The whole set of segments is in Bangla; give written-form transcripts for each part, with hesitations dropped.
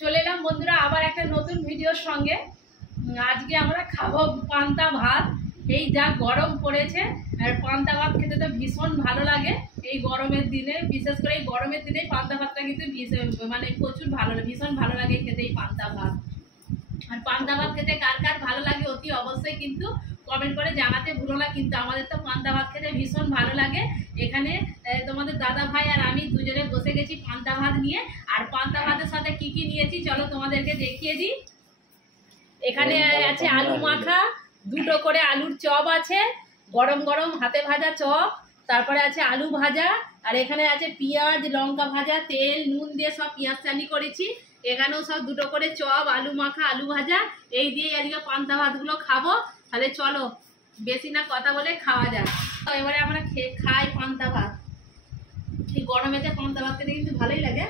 চলে এলাম বন্ধুরা আবার একটা নতুন ভিডিওর সঙ্গে। আজকে আমরা খাবো পান্তা ভাত। এই যা গরম পড়েছে, আর পান্তা ভাত খেতে তো ভীষণ ভালো লাগে। এই গরমের দিনে, বিশেষ করে এই গরমের দিনে পান্তা ভাতটা কিন্তু মানে প্রচুর ভালো লাগে, ভীষণ ভালো লাগে খেতে এই পান্তা ভাত। আর পান্তা ভাত খেতে কার কার ভালো লাগে অতি অবশ্যই কিন্তু কমেন্ট করে জানাতে ভুলো না। কিন্তু আমাদের তো পান্তা ভাত খেতে ভীষণ ভালো লাগে। এখানে তোমাদের দাদা ভাই আর আমি দুজনে বসে গেছি পান্তা ভাত নিয়ে। আর পান্তা ভাতের সাথে কি কি নিয়েছি চলো তোমাদেরকে দেখিয়ে দিই। এখানে আছে আলু মাখা, দুটো করে আলুর চপ আছে, গরম গরম হাতে ভাজা চপ, তারপরে আছে আলু ভাজা, আর এখানে আছে পেঁয়াজ লঙ্কা ভাজা, তেল নুন দিয়ে সব পেঁয়াজ চানি করেছি। এখানেও সব দুটো করে চপ, আলু মাখা, আলু ভাজা, এই দিয়ে আজকে পান্তা ভাতগুলো খাবো। তাহলে চলো বেশি না কথা বলে খাওয়া যাক। তো এবারে আমরা খাই পান্তা ভাত। এই গরমেতে পান্তা ভাত খেতে কিন্তু ভালোই লাগে।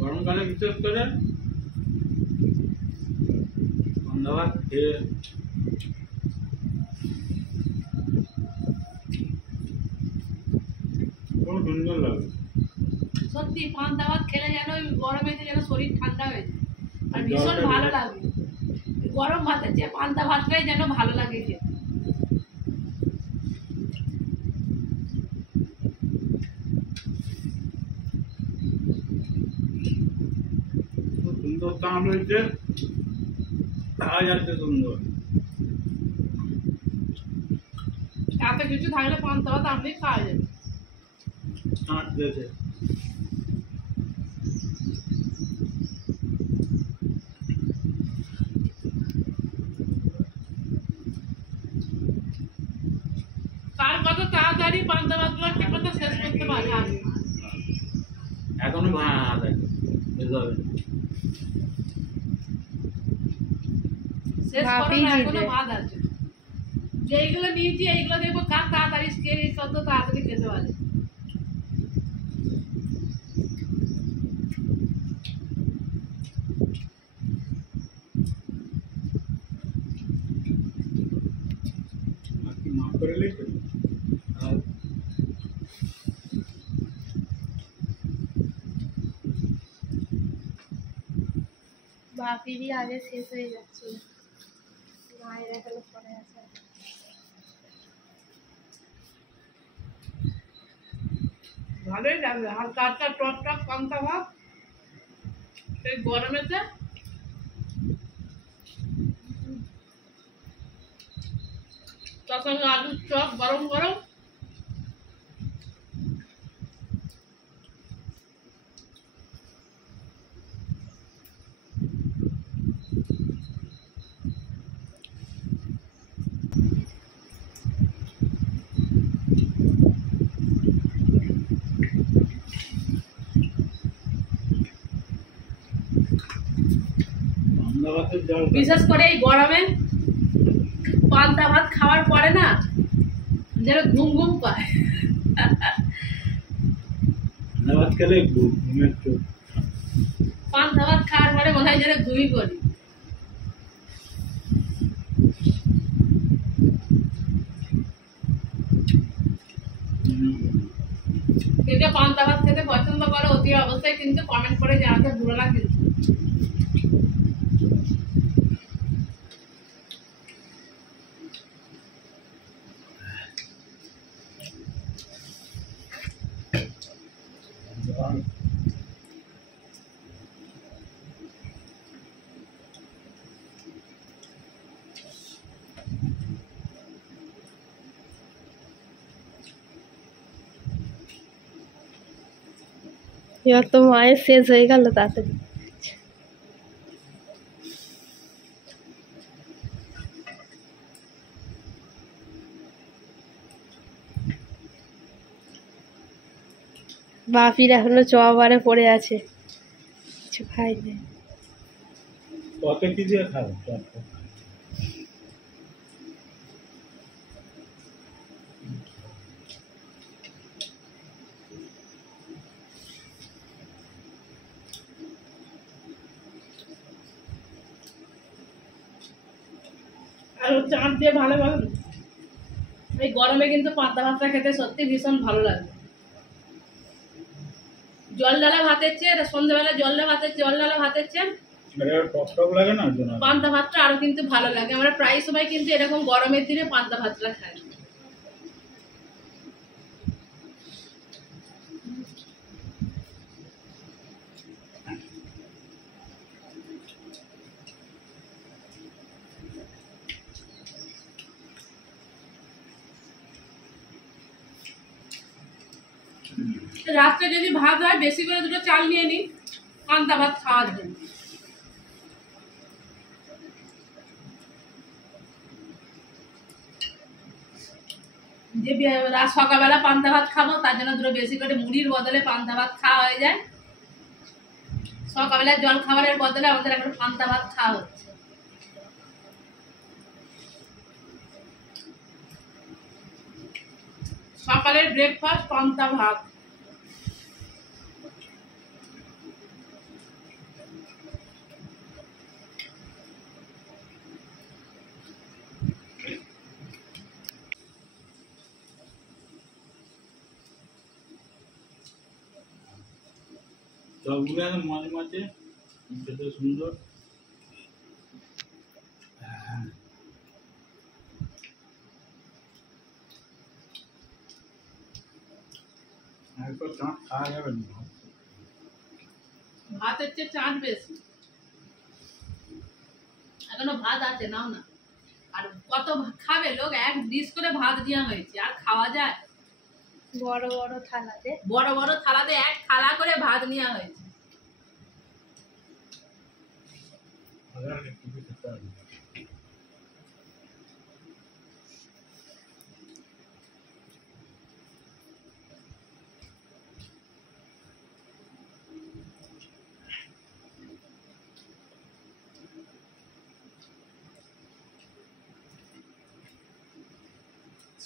গরমকালে বিশেষ করে পান্তা ভাত খেয়ে খুব সুন্দর লাগে। সত্যি পান্তা ভাত খেলে যেন গরমেতে যেন শরীর ঠান্ডা হয়ে যায়, আর ভীষণ ভালো লাগে। গরম ভাতের চেয়ে পান্তা ভাতটাই যেন ভালো লাগে খেতে। খুব সুন্দর টান হয়েছে, খাওয়া যাচ্ছে সুন্দর। এত কিছু থাকলে পান্তা ভাত আপনি খাওয়া যাবে। কাঁচ দিয়েছে। কার কত তাড়াতাড়ি পান্তা ভাতগুলো ঠিকমতো শেষ করতে পারে আমি। এখনো ভাত আছে, শেষ করে না, এখনো ভাত আছে। যেইগুলো নিয়েছি এইগুলো দেখবো কার তাড়াতাড়ি কত তাড়াতাড়ি খেতে পারে। মাফ করে লিখে বাপিরই আগে শেষ হয়ে যাচ্ছে, মায়ের এখনো পরে আছে। ভালোই লাগবে হালকা হালকা টক টক পান্তা ভাত এই গরমেতে। তখন আলুর চপ গরম গরম। বিশেষ করে এই গরমে পান্তা ভাত খাওয়ার পরে না যেন ঘুম ঘুম পায়। ভাত খেলে ঘুমের চোখ। পান্তা ভাত খাওয়ার পরে মনে হয় যেন ঘুমই পড়ি। কে পান্তা ভাত খেতে পছন্দ করে অতি অবশ্যই কিন্তু কমেন্ট করে জানাতে ভুলো না কিন্তু। এবার তো মায়ের শেষ হয়ে গেল তাড়াতাড়ি। বাপির এখনো চবারে পড়ে আছে, কিছু খাইনি। কত কি দিয়ে খাবে চপটা? আর চাট দিয়ে ভালো ভালো। এই গরমে কিন্তু পান্তা ভাতটা খেতে সত্যি ভীষণ ভালো লাগে। জল ডালা ভাতের চেয়ে সন্ধ্যাবেলা জল ডালা ভাতের চেয়ে এটা টক টক লাগে না ওই জন্য। পান্তা ভাতটা আরো কিন্তু ভালো লাগে। আমরা প্রায় সময় কিন্তু এরকম গরমের দিনে পান্তা ভাতটা খাই। রাত্রে যদি ভাত হয় বেশি করে দুটো চাল নিয়ে নিই পান্তা ভাত খাওয়ার জন্য। যে সকালবেলা পান্তা ভাত খাবো তার জন্য দুটো বেশি করে মুড়ির বদলে পান্তা ভাত খাওয়া হয়ে যায়। সকালবেলা জল খাবারের বদলে আমাদের এখন পান্তা ভাত খাওয়া হচ্ছে। সকালের ব্রেকফাস্ট পান্তা ভাত। সবগুলো একদম মাঝে মাঝে খেতে সুন্দর। এরপর চাট খাওয়া যাবে না। ভাতের চেয়ে চাট বেশি। এখনো ভাত আছে, নাও না। আর কত খাবে লোক? এক ডিশ করে ভাত দেওয়া হয়েছে, আর খাওয়া যায়? বড় বড় থালাতে বড় বড় থালাতে এক থালা করে ভাত নেওয়া হয়েছে। আবার একটু খেতে হবে।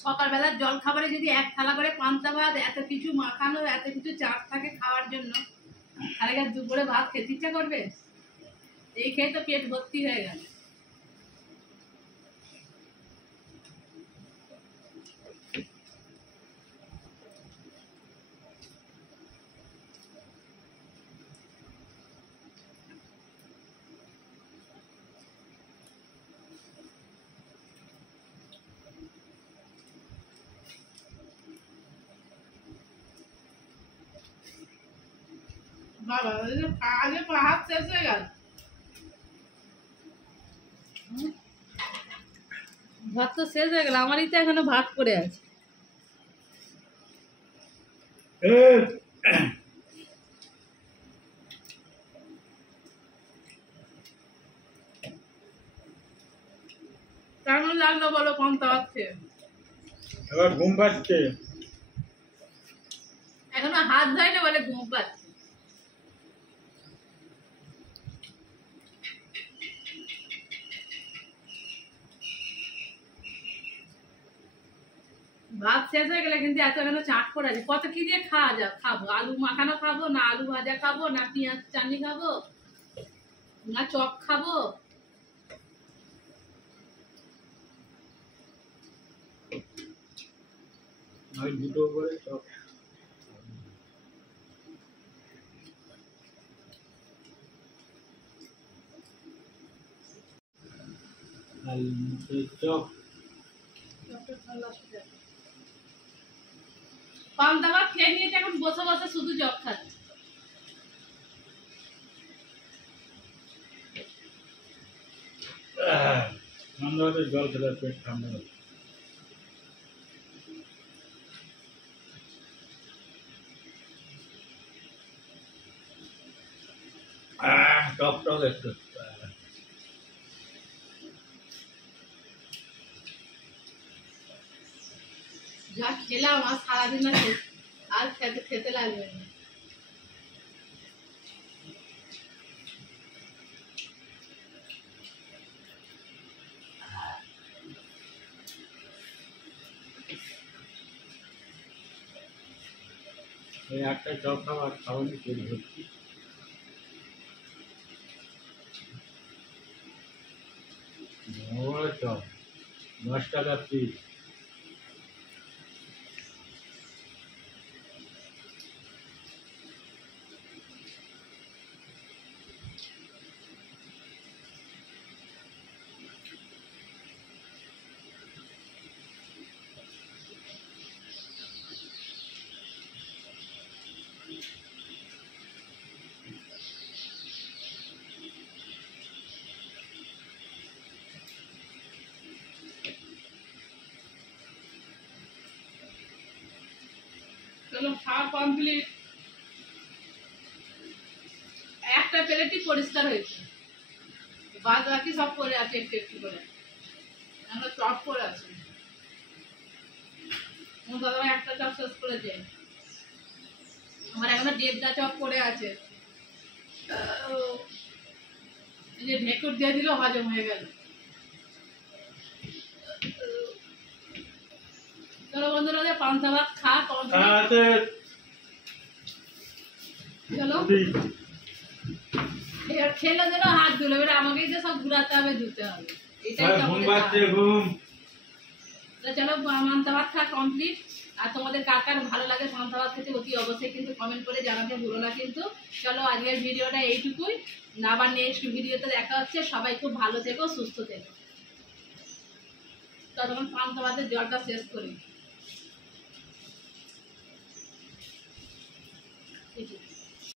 সকালবেলার জল খাবারে যদি এক থালা করে পান্তা ভাত, এত কিছু মাখানো, এত কিছু চাপ থাকে খাওয়ার জন্য, তাহলে কি দুপুরে ভাত খেতে ইচ্ছা করবে? এই খেয়ে তো পেট ভর্তি হয়ে গেল। বাবা আগে ভাত শেষ হয়ে গেল। ভাত তো শেষ হয়ে গেল, আমারই তো এখনো ভাত পড়ে আছে। কেমন লাগলো বলো পান্তা ভাত খেয়ে? এবার ঘুম পাচ্ছে। এখনো হাত ধোয় না বলে ঘুম পাচ্ছে। ভাত শেষ হয়ে গেলে কিন্তু এত এখনো চাট করে আছে। কত কি দিয়ে খাবো? আলু মাখানো খাবো, না আলু ভাজা খাবো, না পেঁয়াজ চাটনি খাবো, না চপ খাবো? ওই দুটো করে সব চপ। পান্তা ভাত খেয়ে নিয়েছে, এখন বসে বসে শুধু চপ খাচ্ছে। ঠান্ডা হতে জল খেলে পেট ঠান্ডা হবে। টক টক একটু। যা খেলাম আর সারাদিন আর খেতে লাগবে না। এই একটা চপ খাওয়া আর খাওয়ানি পেট ভর্তি। বড় চপ 10 টাকা পিস। চলো খাওয়া কমপ্লিট। একটা প্লেটই পরিষ্কার হয়েছে, বাদ বাকি সব পড়ে আছে একটু একটু করে। আমরা চপ পড়ে আছে, দাদা একটা চপ শেষ করেছে, আমার এখনো 1.5টা চপ পড়ে আছে। এই যে ঢেকুর দিয়ে দিল হজম হয়ে গেল। চলো বন্ধুরা, পান্তা ভাত খা কমপ্লিট। চলো এবার খেলে দিল, হাত ধুলো, এবার আমাকেই তো সব ঘুরাতে হবে, ধুতে হবে। এটাই তো আমাদের কাজ। চলো পান্তা ভাত খা কমপ্লিট। আর তোমাদের কার কার ভালো লাগে পান্তা ভাত খেতে অতি অবশ্যই কিন্তু কমেন্ট করে জানাতে ভুলো না কিন্তু। চলো আজকের ভিডিওটা এইটুকুই, আবার নেক্সট ভিডিওতে দেখা হচ্ছে। সবাই খুব ভালো থেকো, সুস্থ থেকো। ততক্ষণ পান্তা ভাতের জলটা শেষ করি।